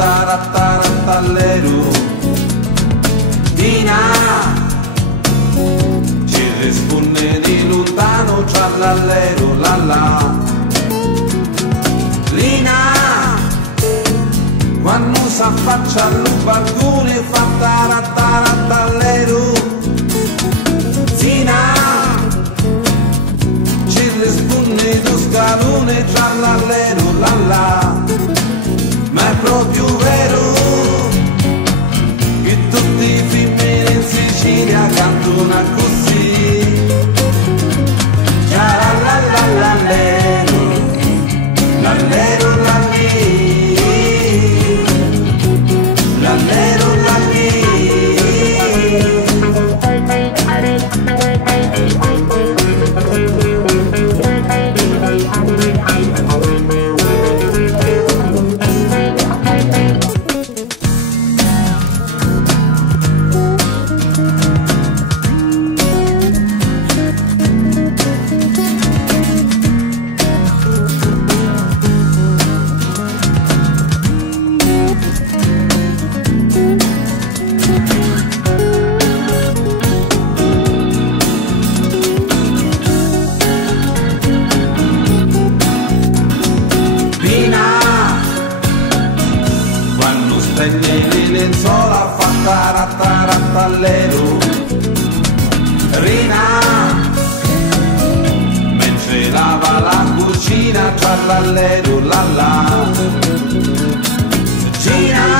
tarattarattallero. Dina ci risponde di lontano, trallallero, lalla. Lina quando s'affaccia al balcone fa tarattarattallero. Zina ci risponde lo scalone, trallallero, lalla. Ma è proprio vero che tutti i femmini in Sicilia cantano così. Trallallallero, lallero, lallì, lallero, lallì. Spegne le lenzuola fa tarattarattallero. Rina mentre lava la cucina, trallallero, lalla. Gina